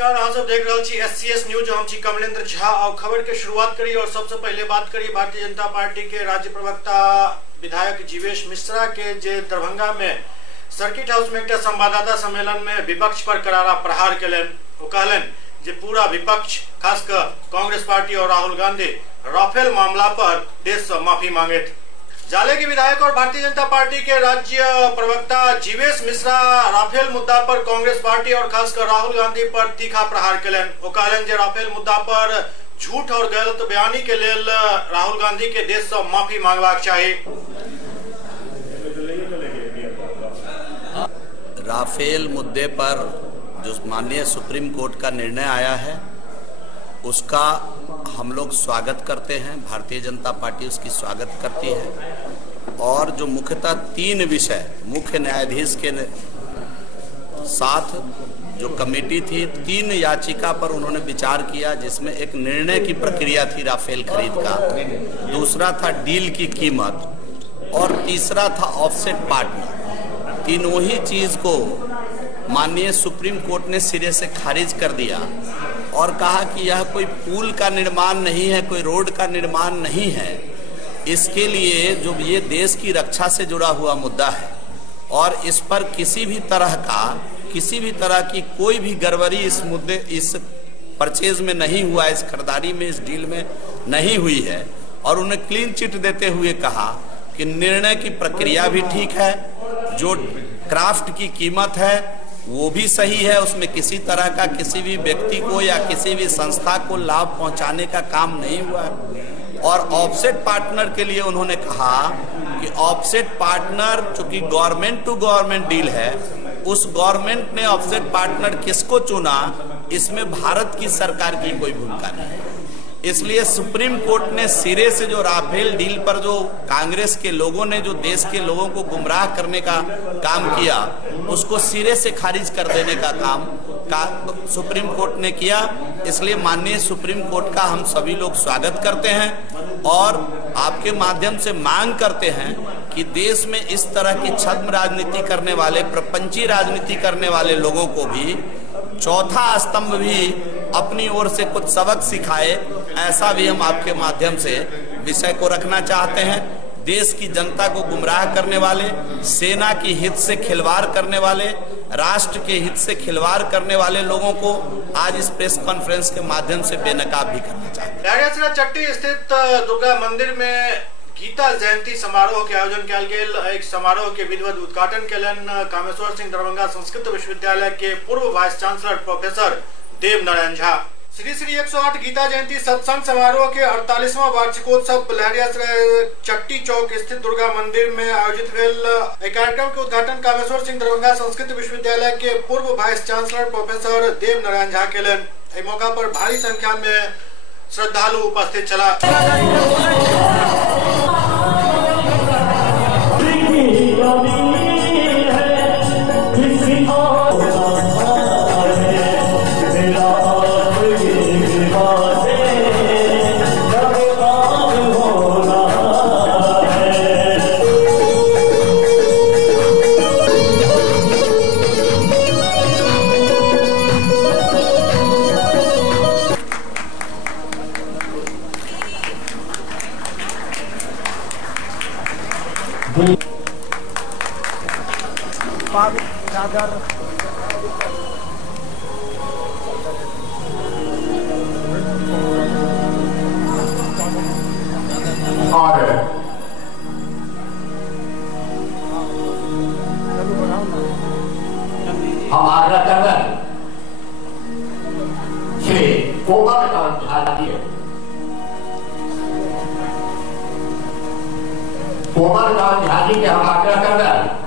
नमस्कार, अहाँ सब देख रहे छी SCS न्यूज। हम छी कमलेंद्र झा और खबर के शुरुआत करी और सबसे पहले बात करी भारतीय जनता पार्टी के राज्य प्रवक्ता विधायक जीवेश मिश्रा के जे दरभंगा में सर्किट हाउस में एक संवाददाता सम्मेलन में विपक्ष पर करारा प्रहार केलन। वो कहलन जे पूरा विपक्ष खासकर कांग्रेस पार्टी और राहुल गांधी राफेल मामला पर देश से माफी मांगे। जाले के विधायक और भारतीय जनता पार्टी के राज्य प्रवक्ता जीवेश मिश्रा राफेल मुद्दा पर कांग्रेस पार्टी और खासकर राहुल गांधी पर तीखा प्रहार केलन। वो कहलन जे राफेल मुद्दा पर झूठ और गलत बयानी के लेल राहुल गांधी के देश से माफी मांगबाक चाहिए। राफेल मुद्दे पर जो माननीय सुप्रीम कोर्ट का निर्णय आया है उसका हम लोग स्वागत करते हैं। भारतीय जनता पार्टी उसकी स्वागत करती है और जो मुख्यतः 3 विषय मुख्य न्यायाधीश के साथ जो कमेटी थी 3 याचिका पर उन्होंने विचार किया, जिसमें एक निर्णय की प्रक्रिया थी राफेल खरीद का, दूसरा था डील की कीमत और तीसरा था ऑफसेट पार्टनर। तीनों ही चीज को माननीय सुप्रीम कोर्ट ने सिरे से खारिज कर दिया और कहा कि यह कोई पुल का निर्माण नहीं है, कोई रोड का निर्माण नहीं है। इसके लिए जो ये देश की रक्षा से जुड़ा हुआ मुद्दा है और इस पर किसी भी तरह की कोई भी गड़बड़ी इस परचेज में नहीं हुआ, इस खरीदारी में, इस डील में नहीं हुई है। और उन्हें क्लीन चिट देते हुए कहा कि निर्णय की प्रक्रिया भी ठीक है, जो क्राफ्ट की कीमत है वो भी सही है, उसमें किसी तरह का किसी भी व्यक्ति को या किसी भी संस्था को लाभ पहुंचाने का काम नहीं हुआ है। और ऑफसेट पार्टनर के लिए उन्होंने कहा कि ऑफसेट पार्टनर चूंकि गवर्नमेंट टू गवर्नमेंट डील है, उस गवर्नमेंट ने ऑफसेट पार्टनर किसको चुना इसमें भारत की सरकार की कोई भूमिका नहीं है। इसलिए सुप्रीम कोर्ट ने सिरे से जो राफेल डील पर जो कांग्रेस के लोगों ने जो देश के लोगों को गुमराह करने का काम किया उसको सिरे से खारिज कर देने का काम सुप्रीम कोर्ट ने किया। इसलिए माननीय सुप्रीम कोर्ट का हम सभी लोग स्वागत करते हैं और आपके माध्यम से मांग करते हैं कि देश में इस तरह की छद्म राजनीति करने वाले, प्रपंची राजनीति करने वाले लोगों को भी चौथा स्तंभ भी अपनी ओर से कुछ सबक सिखाए, ऐसा भी हम आपके माध्यम से विषय को रखना चाहते हैं। देश की जनता को गुमराह करने वाले, सेना की हित से खिलवाड़ करने वाले, राष्ट्र के हित से खिलवाड़ करने वाले लोगों को आज इस प्रेस कॉन्फ्रेंस के माध्यम से बेनकाब भी करना चाहते हैं। चट्टी स्थित दुर्गा मंदिर में गीता जयंती समारोह के आयोजन किया गेल। एक समारोह के विधिवत उद्घाटन केलन कामेश्वर सिंह दरभंगा संस्कृत विश्वविद्यालय के पूर्व वाइस चांसलर प्रोफेसर देव नारायण झा। श्री 108 गीता जयंती सत्संग समारोह के 48वां वार्षिकोत्सव लहरियासराय चट्टी चौक स्थित दुर्गा मंदिर में आयोजित भेल। कार्यक्रम के उद्घाटन कामेश्वर सिंह दरभंगा संस्कृत विश्वविद्यालय के पूर्व वाइस चांसलर प्रोफेसर देव नारायण झा केलन। इस मौका पर भारी संख्या में श्रद्धालु उपस्थित चला। हम आग्रह कर रहे हैं श्री कोमलकांत झा जी, कोमलकांत झा जी के हम आग्रह कर रहे हैं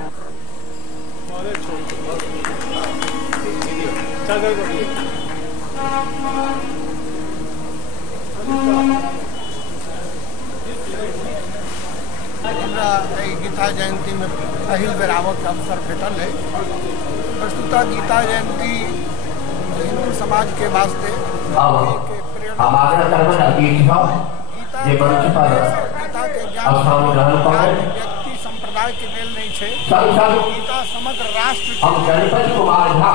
गीता जयंती में पहिल बेर आबक अवसर भेटल है। प्रस्तुतः गीता जयंती हिंदू समाज के वास्ते हम आग्रह करबे ना गीता जे बड़ पर गीता के ज्ञान व्यक्ति संप्रदाय संप्रदाय के मेल नहीं छे। गीता समग्र राष्ट्र हम गणपति कुमार झा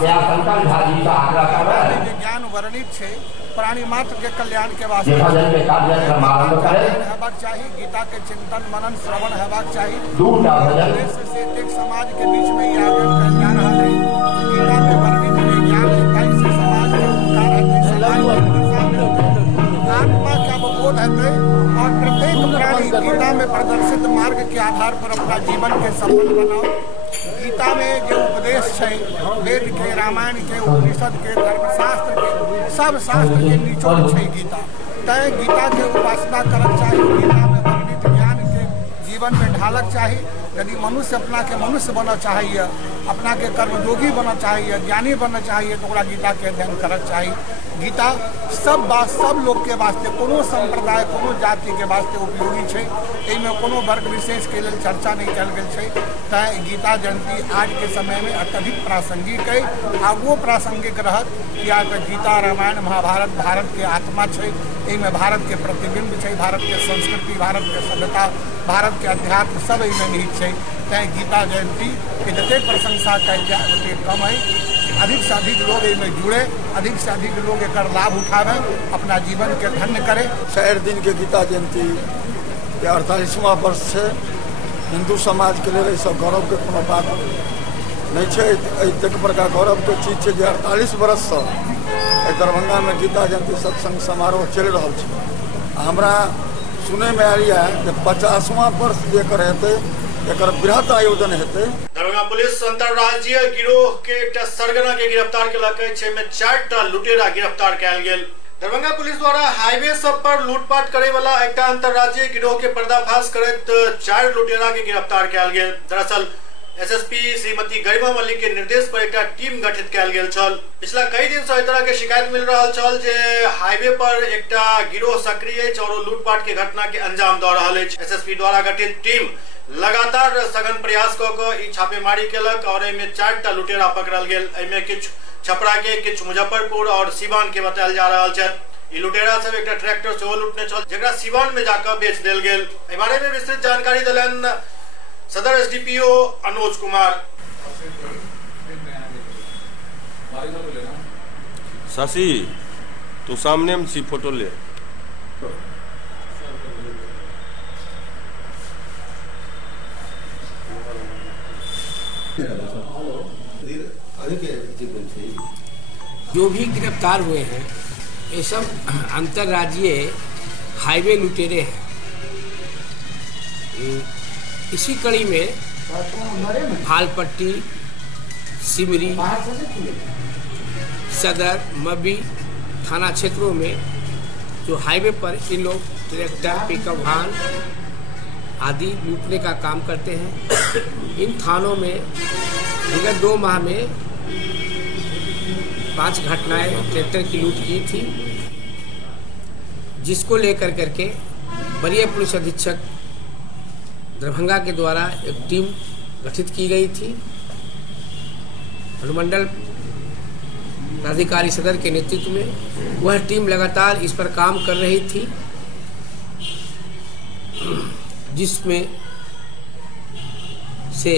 शंकर झा जी का आग्रह कर रहे हैं। ज्ञान वर्णित छे, प्राणी मात्र के कल्याण के वास्ते हेबाक चाहिए। गीता के चिंतन मनन श्रवण हेबाक चाहिए। से एक समाज के बीच में ये आयोजन कल जा रहा है। गीता में वर्णित ज्ञान से समाज के उपकार आत्मा का बोध है और प्रत्येक प्राणी गीता में प्रदर्शित मार्ग के आधार पर अपना जीवन के सफल बनाओ। गीता में जो उपदेश है, वेद के, रामायण के, उपनिषद के, धर्मशास्त्र के, सब शास्त्र के निचोड़ है गीता। तय गीता के उपासना करक चाहिए। गीता में वर्णित ज्ञान के जीवन में ढालक चाहिए। यदि मनुष्य अपना के मनुष्य बनना चाहिए, अपना के कर्मयोगी बनना चाहिए, ज्ञानी बनना चाहिए, तो ओकरा गीता के अध्ययन करक चाहिए। गीता सब लोग के वास्ते, कोनो संप्रदाय, कोनो जाति के वास्ते उपयोगी है। इनमें कोनो वर्ग विशेष के लिए चर्चा नहीं कल गई है। तय गीता जयंती आज के समय में अत्यधिक प्रासंगिक है। आ वो प्रासंगिक रहत या तो गीता, रामायण, महाभारत भारत के आत्मा है। इनमें भारत के प्रतिबिंब है, भारत के संस्कृति, भारत के सभ्यता, भारत के अध्यात्म सब इनमें निहित है। तय गीता जयंती के जते प्रशंसा कल जाए उतने कम है। अधिक से अधिक लोग इनमें जुड़े, अधिक से अधिक लोग एक लाभ उठावे, अपना जीवन के धन्य करे। 4 दिन के गीता जयंती के 48वां वर्ष है। हिंदू समाज के लिए सब गौरव के कोनो बात नहीं है। एक प्रकार गौरव के चीज है। 48 वर्ष से दरभंगा में गीता जयंती सत्संग समारोह चल रहा है। हमरा सुने में आ रहा है कि 50वां वर्ष जेकर हेतु एक बृहत आयोजन हेतु। दरभंगा पुलिस अंतर्राज्यीय गिरोह के एकटा सरगना के गिरफ्तार केलक। 6 में 4टा लुटेरा गिरफ्तार कयल गेल। दरभंगा पुलिस द्वारा हाईवे सब पर लूटपाट करे वाला एकटा अंतर्राज्यीय गिरोह के पर्दाफाश करत 4 लुटेरा के गिरफ्तार कयल गेल। दरअसल एसएसपी श्रीमती गरिमा मल्लिक के निर्देश पर एक टीम गठित कयल गेल छल। पिछला कई दिन से इस तरह के शिकायत मिल रहा छल जे हाईवे पर एक गिरोह सक्रिय है और लूटपाट के घटना के अंजाम दे रहा है। एसएसपी द्वारा गठित टीम लगातार सघन प्रयास क छापेमारी केलक और एमे 4टा लुटेरा पकड़ल गेल। एमे किछ छपरा के, किछ मुजफ्फरपुर और सिवान के बतायल जा रहा है। ई लुटेरा सब एक ट्रैक्टर से लूटने छल जेकरा सिवान में जाकर बेच देल गेल। एहि बारे में विस्तृत जानकारी देलन सदर एसडीपीओ अनुज कुमार। शशि तू सामने में सी फोटो ले। जो भी गिरफ्तार हुए हैं ये सब अंतर्राज्यीय हाईवे लुटेरे हैं। इसी कड़ी में भालपट्टी, सिमरी, सदर, मब्बी थाना क्षेत्रों में जो हाईवे पर इन लोग ट्रैक्टर, पिकअप वाहन आदि लूटने का काम करते हैं। इन थानों में विगत 2 माह में 5 घटनाएं ट्रैक्टर की लूट की थी, जिसको लेकर करके वरीय पुलिस अधीक्षक दरभंगा के द्वारा एक टीम गठित की गई थी। अनुमंडल प्राधिकारी सदर के नेतृत्व में वह टीम लगातार इस पर काम कर रही थी, जिसमें से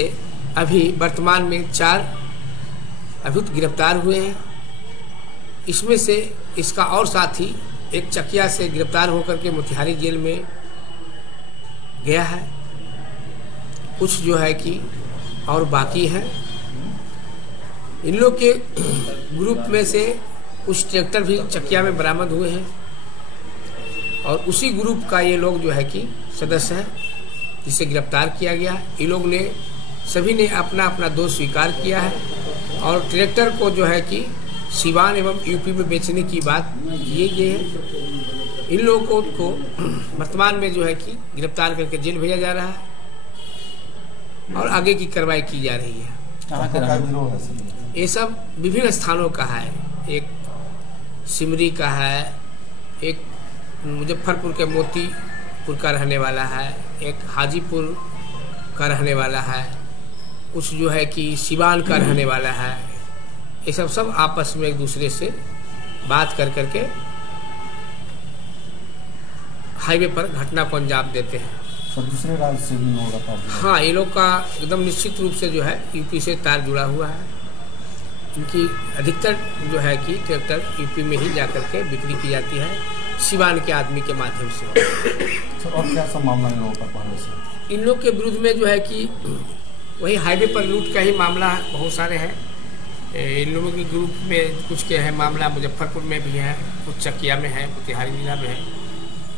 अभी वर्तमान में 4 अभियुक्त गिरफ्तार हुए हैं। इसमें से इसका और साथी एक चकिया से गिरफ्तार होकर के मोतिहारी जेल में गया है। कुछ जो है कि और बाकी है। इन लोग के ग्रुप में से कुछ ट्रैक्टर भी चकिया में बरामद हुए हैं और उसी ग्रुप का ये लोग जो है कि सदस्य है जिसे गिरफ्तार किया गया। इन लोग ने सभी ने अपना अपना दोष स्वीकार किया है और ट्रैक्टर को जो है कि सिवान एवं यूपी में बेचने की बात किए गए है। इन लोगों को वर्तमान में जो है कि गिरफ्तार करके जेल भेजा जा रहा है और आगे की कार्रवाई की जा रही है। ये सब विभिन्न स्थानों का है। एक सिमरी का है, एक मुजफ्फरपुर के मोतीपुर का रहने वाला है, एक हाजीपुर का रहने वाला है, कुछ जो है कि सिवान का रहने वाला है। ये सब आपस में एक दूसरे से बात कर करके हाईवे पर घटना को अंजाम देते हैं। सर दूसरे राज्य से भी होगा तार? हाँ, ये लोग का एकदम निश्चित रूप से जो है यूपी से तार जुड़ा हुआ है। इनकी अधिकतर जो है कि ट्रैक्टर यूपी में ही जाकर के बिक्री की जाती है सिवान के आदमी के माध्यम से। सर और क्या सब मामला इन लोगों का पहले से? इन लोग के विरुद्ध में जो है कि वही हाईवे पर लूट का ही मामला बहुत सारे हैं। इन लोगों के ग्रुप में कुछ के है मामला मुजफ्फरपुर में भी है, कुछ चकिया में है, मोतिहारी जिला में है,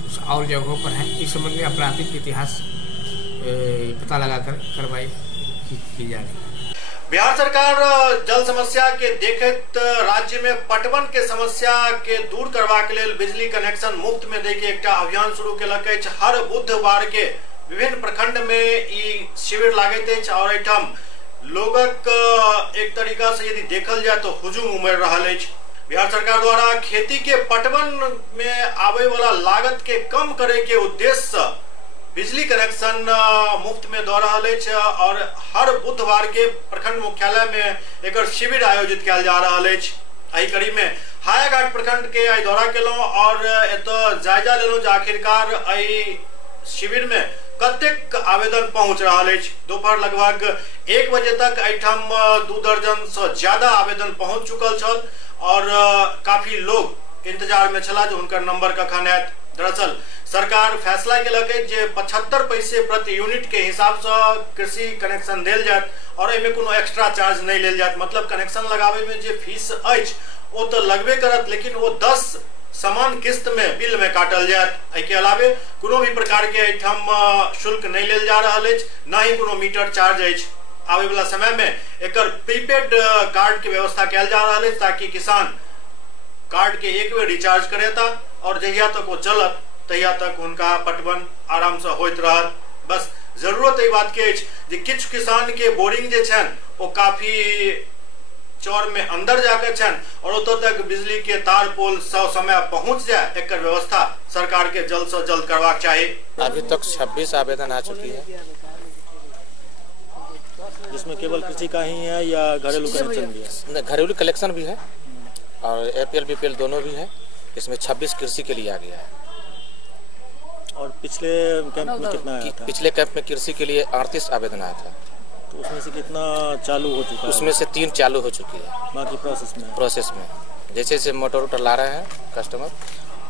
कुछ और जगहों पर है। इस संबंध में आपराधिक इतिहास पता लगाकर कार्रवाई की जा रही है। बिहार सरकार जल समस्या के देखत राज्य में पटवन के समस्या के दूर करवा के लिए बिजली कनेक्शन मुफ्त में दे के एक अभियान शुरू केलक। हर बुधवार के विभिन्न प्रखंड में ई शिविर लागत और एठम लोगक एक तरीका से यदि देखल जाए तो हुजूम उमड़ रहा है। बिहार सरकार द्वारा खेती के पटवन में आवे वाला लागत के कम करे के उद्देश्य से बिजली कनेक्शन मुफ्त में दे रहा है और हर बुधवार के प्रखंड मुख्यालय में एक शिविर आयोजित किया जा रहा है। एही कड़ी में हायाघाट प्रखंड के दौरा केलौं और एतो जायजा लेलौं जे आखिरकार एही शिविर में कतेक आवेदन पहुंच रहा है। दोपहर लगभग 1 बजे तक एठम 2 दर्जन से ज्यादा आवेदन पहुंच चुकल छल और काफी लोग इंतजार में छला जो उनका नंबर कखन आयत। दरअसल सरकार फैसला केलक जे 75 पैसे प्रति यूनिट के हिसाब से कृषि कनेक्शन देल जात और एमे कोनो एक्स्ट्रा चार्ज नहीं लेल जात। मतलब कनेक्शन लगावे में जे फीस अछि वो तो लगबे करत, लेकिन वो 10 समान किस्त में बिल में काटल जात। एके अलावे कोनो भी प्रकार के एठम शुल्क नहीं लेल जा रहल अछि, न ही कोनो मीटर चार्ज अछि। आवे वाला समय में एकर प्रीपेड कार्ड के व्यवस्था किया जा रहा है ताकि किसान कार्ड के एक बेर रिचार्ज करेता और जहिया तक वो चलत तहिया तक उनका पटवन आराम से होइत रहत। बस जरूरत एहि बात के जे किछ किसान के बोरिंग जे छन वो काफी चौर में अंदर जाकर छन और उतो तक बिजली के तार पोल समय पहुंच जाए, एक व्यवस्था सरकार के जल्द से जल्द करवाक चाहिए। अभी तक 26 आवेदन आ चुकी है, जिसमें केवल कृषि का ही है या घरेलू कनेक्शन भी है? घरेलू कलेक्शन भी है और APL BPL दोनों भी है। इसमें 26 कृषि के लिए आ गया है। और पिछले कैंप में कितना आया था? पिछले कैंप में कृषि के लिए 38 आवेदन आया था। तो उसमें से कितना चालू हो चुका है? उसमें से 3 चालू हो चुकी है, बाकी प्रोसेस में जैसे जैसे मोटर ला रहे हैं कस्टमर।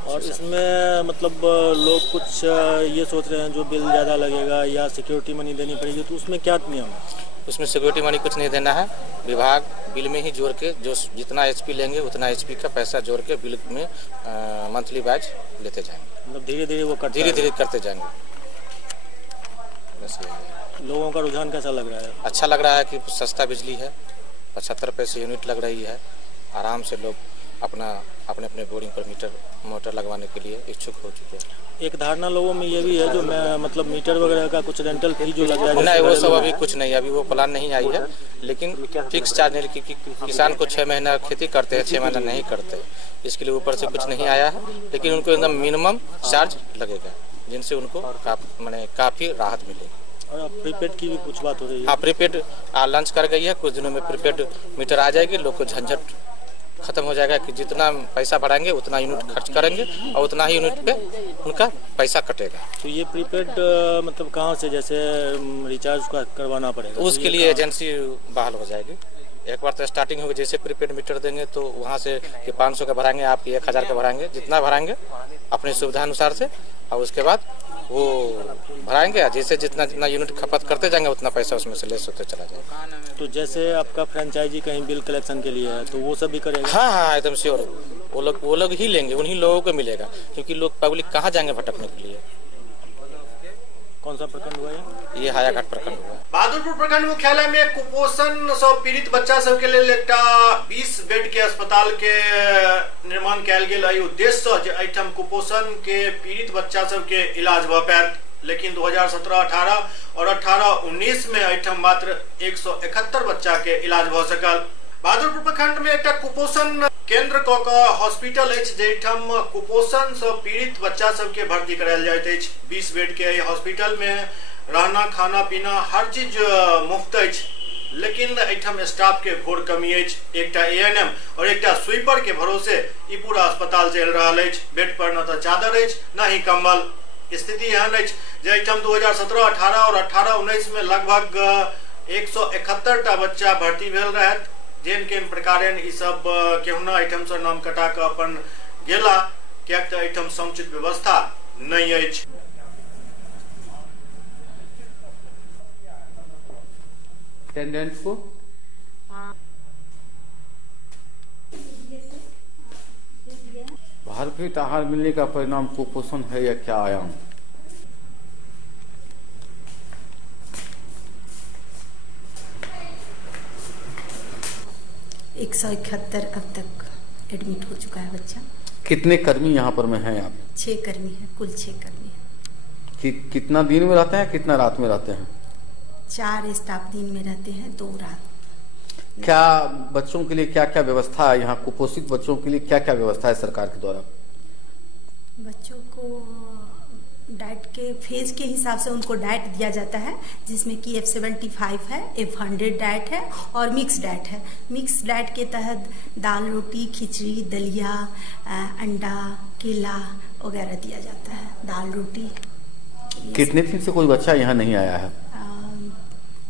और इसमें मतलब लोग कुछ ये सोच रहे हैं जो बिल ज़्यादा लगेगा या सिक्योरिटी मनी देनी पड़ेगी, तो उसमें क्या नियम है? उसमें सिक्योरिटी मनी कुछ नहीं देना है। विभाग बिल में ही जोड़ के जो जितना HP लेंगे उतना HP का पैसा जोड़ के बिल में मंथली वाइज लेते जाएंगे। मतलब धीरे धीरे वो धीरे धीरे करते जाएंगे। बस लोगों का रुझान कैसा लग रहा है? अच्छा लग रहा है कि सस्ता बिजली है, 75 पैसे यूनिट लग रही है। आराम से लोग अपने अपने बोरिंग पर मोटर लगवाने के लिए इच्छुक हो चुके हैं। एक धारणा लोगों में ये भी है जो मैं मतलब मीटर वगैरह का कुछ रेंटल फी जो लग रहा है, नहीं वो सब अभी कुछ नहीं, अभी वो प्लान नहीं आई है। लेकिन फिक्स चार्ज नहीं, कि किसान को 6 महीना खेती करते हैं, 6 महीना नहीं करते, इसके लिए ऊपर से कुछ नहीं आया है। लेकिन उनको एकदम मिनिमम चार्ज लगेगा जिनसे उनको काफी राहत मिलेगी। और प्रीपेड की भी कुछ बात हो रही है? हाँ, प्रीपेड लॉन्च कर गई है। कुछ दिनों में प्रीपेड मीटर आ जाएगी, लोग को झंझट खत्म हो जाएगा कि जितना पैसा बढ़ाएंगे उतना यूनिट खर्च करेंगे और उतना ही यूनिट पे उनका पैसा कटेगा। तो ये प्रीपेड मतलब कहाँ से जैसे रिचार्ज करवाना पड़ेगा? उसके लिए एजेंसी बहाल हो जाएगी। एक बार तो स्टार्टिंग होगी, जैसे प्रीपेड मीटर देंगे तो वहाँ से कि 500 का भराएंगे, आप 1000 का भराएंगे, जितना भराएंगे अपनी सुविधा अनुसार से, और उसके बाद वो भराएंगे। जैसे जितना यूनिट खपत करते जाएंगे उतना पैसा उसमें से लेस होते चला जाएगा। तो जैसे आपका फ्रेंचाइजी कहीं बिल कलेक्शन के लिए है तो वो सब भी करेगा? हाँ, एकदम श्योर। वो लोग ही लेंगे, उन्हीं लोगों को मिलेगा, क्योंकि लोग पब्लिक कहाँ जाएंगे भटकने के लिए। कौन सा प्रखंड हुआ है? ये हायाघाट प्रखंड हुआ। बहादुरपुर प्रखंड मुख्यालय में कुपोषण से पीड़ित बच्चा सब के लिए 20 बेड के अस्पताल के निर्माण किया गया। उद्देश्य जे एठम कुपोषण के पीड़ित बच्चा सब के इलाज भ पायत। लेकिन 2017-18 और 18-19 में एठम मात्र 171 बच्चा के इलाज भ सकल। बहादुरपुर प्रखंड में एक कुपोषण केंद्र हॉस्पिटल जेठम कुपोषण से पीड़ित बच्चा सब के भर्ती करायल जाइत अछि। 20 बेड के हॉस्पिटल में रहना खाना पीना हर चीज मुफ्त अछि, लेकिन एठम स्टाफ के घोर कमी अछि। एकटा ANM और एकटा स्वीपर के भरोसे ई पूरा अस्पताल चल रहा अछि। बेड पर न तो चादर अछि न ही कम्बल। स्थिति एहन अछि जे एहिठाम 2017-18 और 18-19 में लगभग 171टा बच्चा भर्ती भेल रहत, जेन केन प्रकारेण ई सब केहुना एहिठाम से नाम कटा के अपन गेला, कियाक त एहिठाम समुचित व्यवस्था नहीं अछि। अटेंडेंट को भरपेट आहार मिलने का परिणाम कुपोषण है या क्या आयाम? एक 171 अब तक एडमिट हो चुका है बच्चा। कितने कर्मी यहाँ पर में हैं आप? 6 कर्मी हैं, कुल 6 कर्मी हैं। कितना दिन में रहते हैं, कितना रात में रहते हैं? 4 स्टाफ दिन में रहते हैं, 2 रात। क्या बच्चों के लिए क्या क्या व्यवस्था है यहाँ? कुपोषित बच्चों के लिए क्या क्या व्यवस्था है सरकार के द्वारा? बच्चों को डाइट के फेज के हिसाब से उनको डाइट दिया जाता है, जिसमें कि F75 है, F100 डाइट है और मिक्स डाइट है। मिक्स डाइट के तहत दाल, रोटी, खिचड़ी, दलिया, अंडा, केला वगैरह दिया जाता है। दाल रोटी। कितने दिन से कोई बच्चा यहाँ नहीं आया है?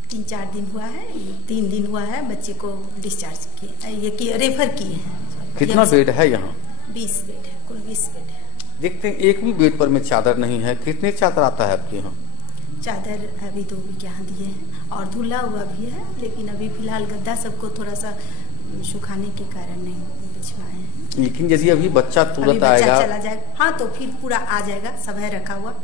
3-4 दिन हुआ है, 3 दिन हुआ है बच्चे को डिस्चार्ज किए, ये कि रेफर किए हैं। कितना बेड है यहाँ? 20 बेड है, कुल 20 बेड है। देखते हैं एक भी बेड पर में चादर नहीं है। कितने चादर आता है आपके यहाँ? चादर अभी 2 के यहाँ दिए हैं और धुला हुआ भी है, लेकिन अभी फिलहाल गद्दा सबको थोड़ा सा सुखाने के कारण नहीं बिछवाए हैं। लेकिन यदि अभी बच्चा तुरंत आएगा, चला जाएगा, हाँ तो फिर पूरा आ जाएगा। सब है रखा हुआ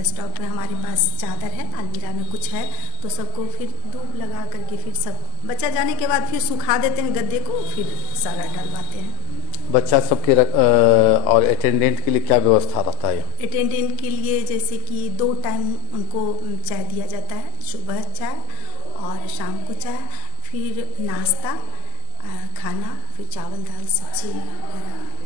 स्टॉक में, हमारे पास चादर है, अलमीरा में कुछ है, तो सबको फिर धूप लगा करके फिर सब बच्चा जाने के बाद फिर सुखा देते हैं गद्दे को, फिर सारा डलवाते हैं। बच्चा सबके और अटेंडेंट के लिए क्या व्यवस्था रहता है? अटेंडेंट के लिए जैसे कि 2 टाइम उनको चाय दिया जाता है, सुबह चाय और शाम को चाय, फिर नाश्ता, खाना, फिर चावल दाल सब्जी वगैरह।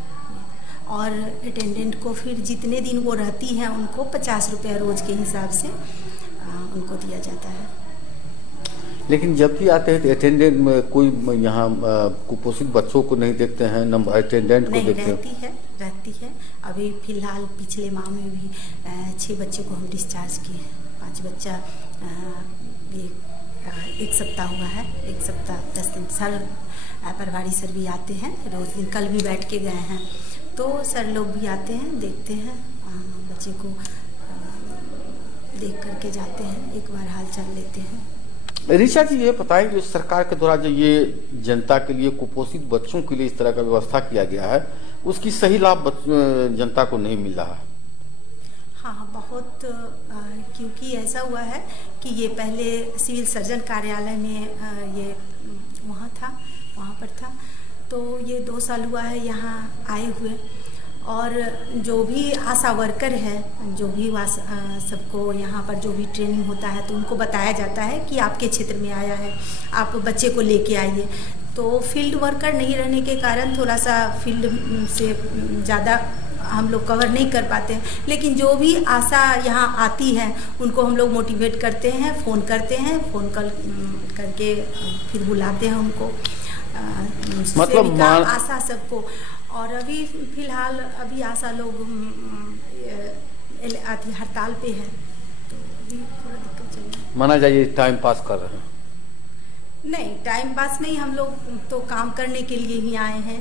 और अटेंडेंट को फिर जितने दिन वो रहती हैं उनको 50 रुपया रोज के हिसाब से उनको दिया जाता है। लेकिन जब भी आते हैं तो अटेंडेंट में कोई यहाँ कुपोषित बच्चों को नहीं देखते हैं, नंबर अटेंडेंट को देखते हैं? रहती है। अभी फिलहाल पिछले माह में भी 6 बच्चों को हम डिस्चार्ज किए हैं। 5 बच्चा ये 1 सप्ताह हुआ है, 1 सप्ताह 10 दिन। सर प्रभारी सर भी आते हैं रोज दिन, कल भी बैठ के गए हैं, तो सर लोग भी आते हैं, देखते हैं बच्चे को, देख करके जाते हैं, एक बार हाल चाल लेते हैं। ऋचा जी, ये बताएं जो सरकार के द्वारा जो ये जनता के लिए, कुपोषित बच्चों के लिए इस तरह का व्यवस्था किया गया है, उसकी सही लाभ जनता को नहीं मिल रहा है। हाँ, बहुत, क्योंकि ऐसा हुआ है कि ये पहले सिविल सर्जन कार्यालय में ये वहाँ पर था, तो ये 2 साल हुआ है यहाँ आए हुए, और जो भी आशा वर्कर है, जो भी सबको यहाँ पर जो भी ट्रेनिंग होता है, तो उनको बताया जाता है कि आपके क्षेत्र में आया है, आप बच्चे को लेके आइए। तो फील्ड वर्कर नहीं रहने के कारण थोड़ा सा फील्ड से ज़्यादा हम लोग कवर नहीं कर पाते हैं, लेकिन जो भी आशा यहाँ आती है उनको हम लोग मोटिवेट करते हैं, फ़ोन करते हैं, फ़ोन करके फिर बुलाते हैं उनको, मतलब आशा सबको। और अभी फिलहाल आशा लोग हड़ताल पे है, तो अभी थोड़ा दिक्कत चल रहा है। माना जाए टाइम पास कर रहे हैं? नहीं, टाइम पास नहीं, हम लोग तो काम करने के लिए ही आए हैं।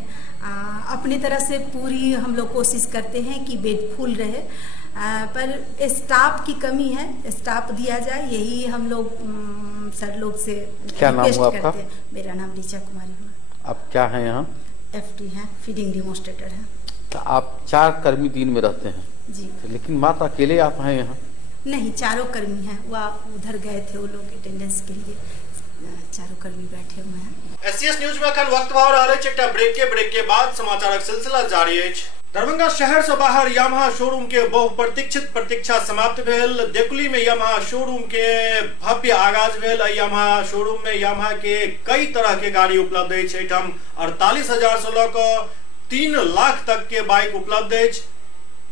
अपनी तरह से पूरी हम लोग कोशिश करते हैं कि बेड फुल रहे, पर स्टाफ की कमी है, स्टाफ दिया जाए, यही हम लोग सर लोग से रिक्वेस्ट करते हैं। मेरा नाम ऋचा कुमारी है। आप क्या हैं यहाँ? FD है, फीडिंग डेमोन्स्ट्रेटर है। तो आप 4 कर्मी दिन में रहते हैं जी, लेकिन मात्र अकेले आप हैं यहाँ? नहीं, 4 कर्मी हैं, वह उधर गए थे वो लोग अटेंडेंस के लिए, 4 कर्मी बैठे हुए हैं। SCS न्यूज में अखन वक्त भाव रहा है, ब्रेक के बाद समाचारक सिलसिला जारी है। दरभंगा शहर से बाहर यामाहा शोरूम के बहुप्रतीक्षित प्रतीक्षा समाप्त भेल। देकुली में यामाहा शोरूम के भव्य आगाज भेल। यामाहा शोरूम में यामाहा के कई तरह के गाड़ी उपलब्ध है। 48,000 से लऽ 3 लाख तक के बाइक उपलब्ध है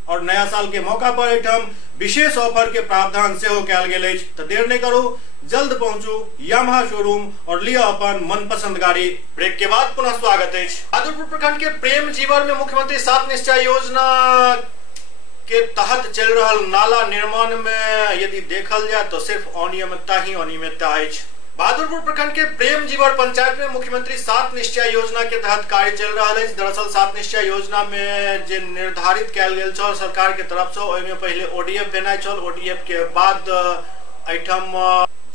और नया साल के मौका पर एठम विशेष ऑफर के प्रावधान से हो कैल गेल अछि। तो देर नहीं करू, जल्द पहुंचू यामाहा शोरूम और लिया अपन मनपसंद गाड़ी। ब्रेक के बाद पुनः स्वागत है। बहादुरपुर प्रखंड के प्रेम जीवर में मुख्यमंत्री 7 निश्चय योजना के तहत चल रहा नाला निर्माण में यदि देखल जाए तो सिर्फ अनियमितता ही अनियमितता है। बहादुरपुर प्रखंड के प्रेम जीवर पंचायत में मुख्यमंत्री 7 निश्चय योजना के तहत कार्य चल रहा है। दरअसल 7 निश्चय योजना में जो निर्धारित कैल गेल छल सरकार के तरफ से, ओहिमे पहले ओडीएफ बनाय छल, ओडीएफ के बाद एठम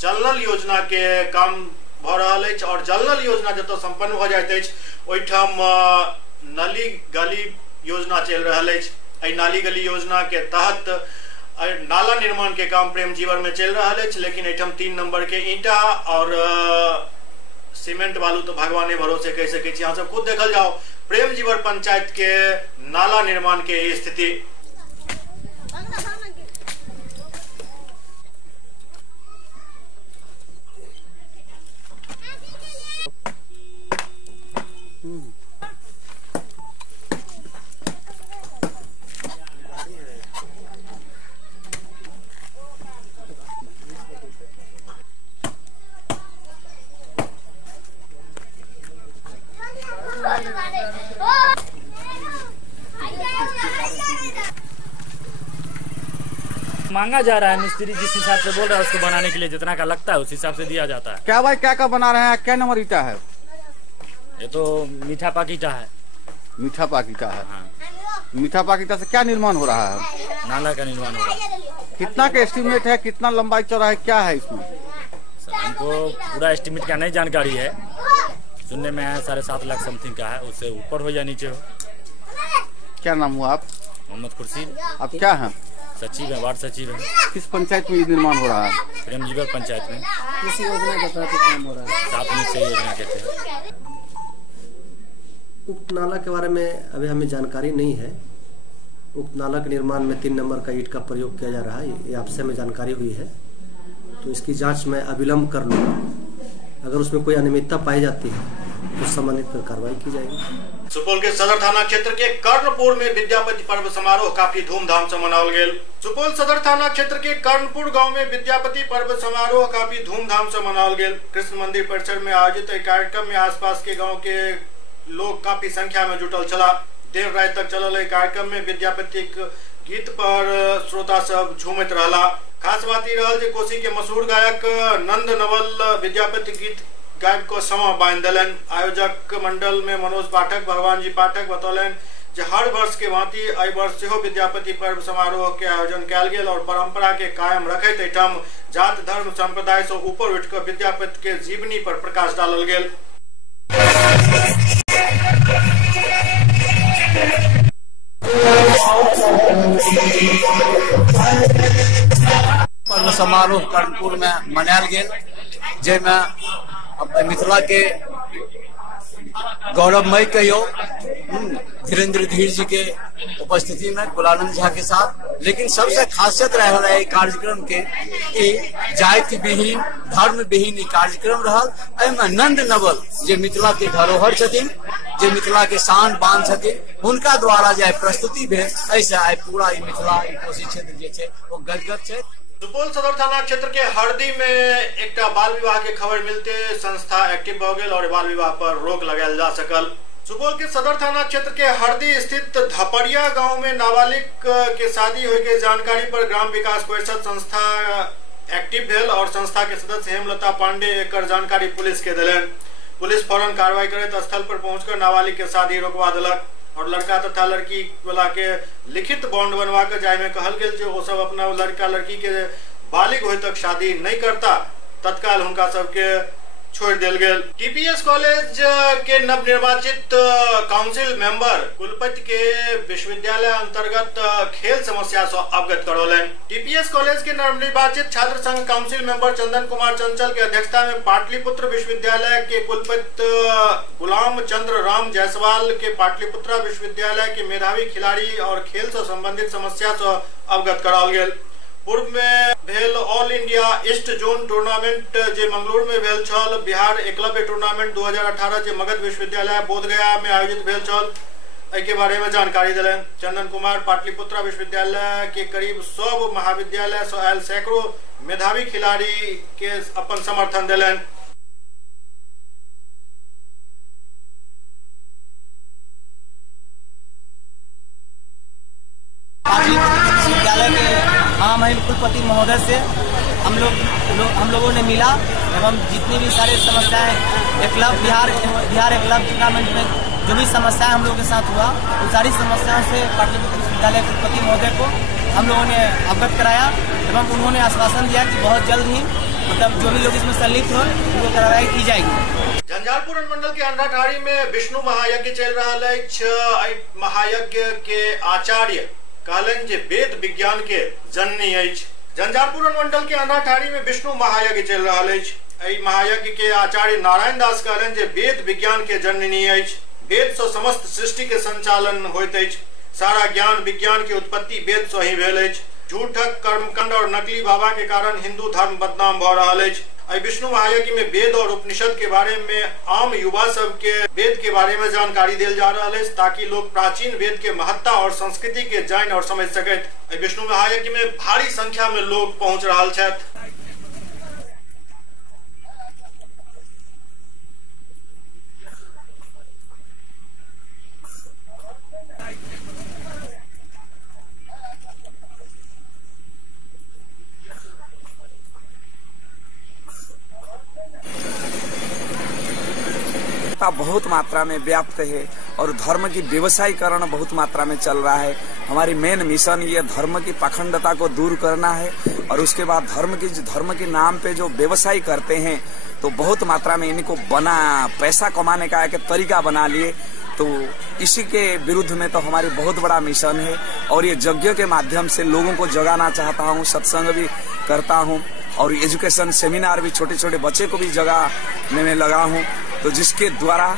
जल नल योजना के काम भ रहल अछि और जल नल योजना जतऽ संपन्न भ जाइत अछि ओहिठाम नाली गली योजना चल रहल अछि। एहि नाली गली योजना के तहत नाला निर्माण के काम प्रेम जीवर में चल रहा है, लेकिन एठम 3 नंबर के ईंटा और सीमेंट बालू तो भगवाने भरोसे कह सके छी। अहाँ सब खुद देखल जाओ प्रेम जीवर पंचायत के नाला निर्माण के स्थिति। मांगा जा रहा है, मिस्त्री जिस हिसाब से बोल रहा है उसको बनाने के लिए जितना का लगता है उस हिसाब से दिया जाता है। क्या भाई क्या बना रहे हैं? क्या नंबर ईटा है? ये तो मीठा पाक ईटा है। मीठा पाक ईटा है। हाँ। मीठा पाक ईटा से क्या निर्माण हो रहा है? नाला का निर्माण हो रहा है। कितना का एस्टिमेट है? कितना लंबाई चौड़ा है? क्या है इसमें? हमको पूरा एस्टिमेट का नहीं जानकारी है, सुनने में आया 7.5 लाख समथिंग का है, उससे ऊपर हो या नीचे हो। क्या नाम हुआ आप? मोहम्मद खुर्शीद। आप क्या हैं? सचिव है, वार्ड सचिव है। किस पंचायत में ये निर्माण हो रहा है? प्रेम जीवर पंचायत में। किस योजना के तहत काम हो रहा है? 7 निश्चय योजना के तहत। उक्त नाला के बारे में अभी हमें जानकारी नहीं है। उक्त नाला के निर्माण में 3 नंबर का ईंट का प्रयोग किया जा रहा है, ये आपसे हमें जानकारी हुई है, तो इसकी जांच में अविलंब कर लूँगा। अगर उसमें कोई अनियमितता पाई जाती है तो संबंधित पर कार्रवाई की जाएगी। सुपौल के सदर थाना क्षेत्र के कर्णपुर में विद्यापति पर्व समारोह काफी धूमधाम से मनाओल गेल। सुपौल सदर थाना क्षेत्र के कर्णपुर गांव में विद्यापति पर्व समारोह काफी धूमधाम से मनाओल गेल। कृष्ण मंदिर परिसर में आयोजित एक कार्यक्रम में आसपास के गांव के लोग काफी संख्या में जुटल चला। देर रात तक चलल कार्यक्रम में विद्यापति गीत पर श्रोता सब झूमत रहला। खास बात ई रहल जे कोसी के मशहूर गायक नंद नवल विद्यापति गीत गायक को समा बांध दिलन। आयोजक मंडल में मनोज पाठक, भगवान जी पाठक बतौलन जे हर वर्ष के भांति एहि वर्ष सेहो विद्यापति पर्व समारोह के आयोजन कयल गेल और परंपरा के कायम रखैत एहिठाम जात धर्म संप्रदाय से ऊपर उठिकऽ विद्यापति के जीवनी पर प्रकाश डालल गेल। पर्व समारोह कर्णपुर में मनायल गेल, जैमे मिथिला के गौरवमय कहियो धीरेन्द्र धीर जी के उपस्थिति में गुलानंद झा के साथ। लेकिन सबसे खासियत रह रहा है कार्यक्रम के जाति विहीन धर्म विहीन कार्यक्रम रहल। एहिमे नंद नवल जे मिथिला के धरोहर छथिन, जे मिथिला के शान बान छथिन, हुनका द्वारा जे प्रस्तुति भेल, ऐसे आइ पूरा मिथिला कोशी क्षेत्र जे छै वो गदगद छै। सुपौल सदर थाना क्षेत्र के हरदी में एक बाल विवाह के खबर मिलते संस्था एक्टिव हो गई और बाल विवाह पर रोक लगायल जा सकल। सुपौल के सदर थाना क्षेत्र के हरदी स्थित धपड़िया गांव में नाबालिग के शादी हुई के जानकारी पर ग्राम विकास परिषद संस्था एक्टिव भेल और संस्था के सदस्य हेमलता पांडे एक जानकारी पुलिस के दिलन। पुलिस फौरन कार्रवाई करत स्थल पर पहुंचकर नाबालिग के शादी रोकवा दिलक और लड़का तथा लड़की वाला के लिखित बॉन्ड बनवा के जाय में कहल गेल जे वो सब अपना लड़का लड़की के बालिग होय तक शादी नहीं करता, तत्काल उनका सबके छोड़ दिल गेल। टीपीएस कॉलेज के नवनिर्वाचित काउंसिल मेंबर कुलपति के विश्वविद्यालय अंतर्गत खेल समस्या से अवगत करौलन। टीपीएस कॉलेज के नवनिर्वाचित छात्र संघ काउंसिल मेंबर चंदन कुमार चंचल के अध्यक्षता में पाटलिपुत्र विश्वविद्यालय के कुलपति गुलाम चंद्र राम जायसवाल के पाटलिपुत्र विश्वविद्यालय के मेधावी खिलाड़ी और खेल से संबंधित समस्या से अवगत कराओल गेल। पूर्व में भेल all India east zone tournament जे मंगलुरु में भेल छल, बिहार एकलव्य टूर्नामेंट 2018 जे मगध विश्वविद्यालय बोधगया में आयोजित भेल छल, के बारे में जानकारी दिलन। चंदन कुमार पाटलिपुत्र विश्वविद्यालय के करीब 100 महाविद्यालय से आयल सैकड़ों मेधावी खिलाड़ी के अपन समर्थन दिलन। पाटलिपुत्र महामहिम कुलपति महोदय से हम लोगों ने मिला एवं जितनी भी सारी समस्याएं बिहार एकलव्य टूर्नामेंट में जो भी समस्याएं हम लोगों के साथ हुआ उन सारी समस्याओं से पाटलिपुत्र विश्वविद्यालय कुलपति महोदय को हम लोगों ने अवगत कराया एवं उन्होंने आश्वासन दिया कि बहुत जल्द ही मतलब जो भी लोग इसमें संलिप्त हो उनको कार्रवाई की जाएगी। झंझारपुर अनुमंडल के अंधाठाड़ी में विष्णु महायज्ञ चल रहा है। महायज्ञ के आचार्य कहलन जे वेद विज्ञान के जननी अछि। झंझारपुर अनुमंडल के अंधाठाड़ी में विष्णु महायज्ञ चल रहा है। महायज्ञ के आचार्य नारायण दास कहलन जे वेद विज्ञान के जननी अछि। वेद से समस्त सृष्टि के संचालन होइत अछि। सारा ज्ञान विज्ञान की उत्पत्ति वेद से ही भेल अछि। झूठक कर्मकांड और नकली बाबा के कारण हिंदू धर्म बदनाम भ रहा है। विष्णु महायज्ञ में वेद और उपनिषद के बारे में आम युवा सब के वेद के बारे में जानकारी दिल जा रहा है ताकि लोग प्राचीन वेद के महत्ता और संस्कृति के जान और समझ सके। विष्णु महायज्ञ में भारी संख्या में लोग पहुंच रहा है। बहुत मात्रा में व्याप्त है और धर्म की व्यवसायीकरण बहुत मात्रा में चल रहा है। हमारी मेन मिशन ये धर्म की पाखंडता को दूर करना है और उसके बाद धर्म के नाम पे जो व्यवसाय करते हैं तो बहुत मात्रा में इनको पैसा कमाने का एक तरीका बना लिए। तो इसी के विरुद्ध में तो हमारी बहुत बड़ा मिशन है और ये यज्ञ के माध्यम से लोगों को जगाना चाहता हूँ। सत्संग भी करता हूँ और एजुकेशन सेमिनार भी छोटे छोटे बच्चे को भी जगाने में लगा हूँ। तो जिसके द्वारा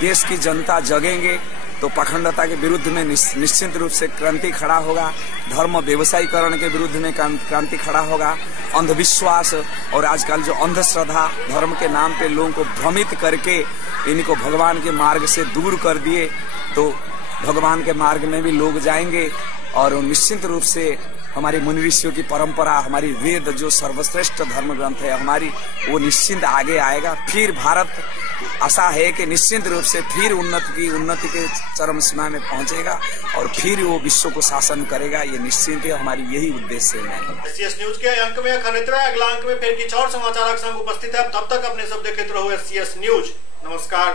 देश की जनता जगेंगे तो पाखंडता के विरुद्ध में निश्चित रूप से क्रांति खड़ा होगा। धर्म व्यवसायीकरण के विरुद्ध में क्रांति खड़ा होगा। अंधविश्वास और आजकल जो अंधश्रद्धा धर्म के नाम पे लोगों को भ्रमित करके इनको भगवान के मार्ग से दूर कर दिए तो भगवान के मार्ग में भी लोग जाएंगे और निश्चित रूप से हमारी मुनि ऋषियों की परंपरा, हमारी वेद जो सर्वश्रेष्ठ धर्म ग्रंथ है हमारी, वो निश्चिंत आगे आएगा। फिर भारत आशा है कि निश्चित रूप से फिर उन्नति के चरम सीमा में पहुंचेगा और फिर वो विश्व को शासन करेगा। ये निश्चित है, हमारी यही उद्देश्य है। SCS न्यूज के अंक में खनित्रा अगला अंक में फिर कुछ और समाचार संग उपस्थित है। तब तक अपने सब देखते रहो SCS न्यूज। नमस्कार।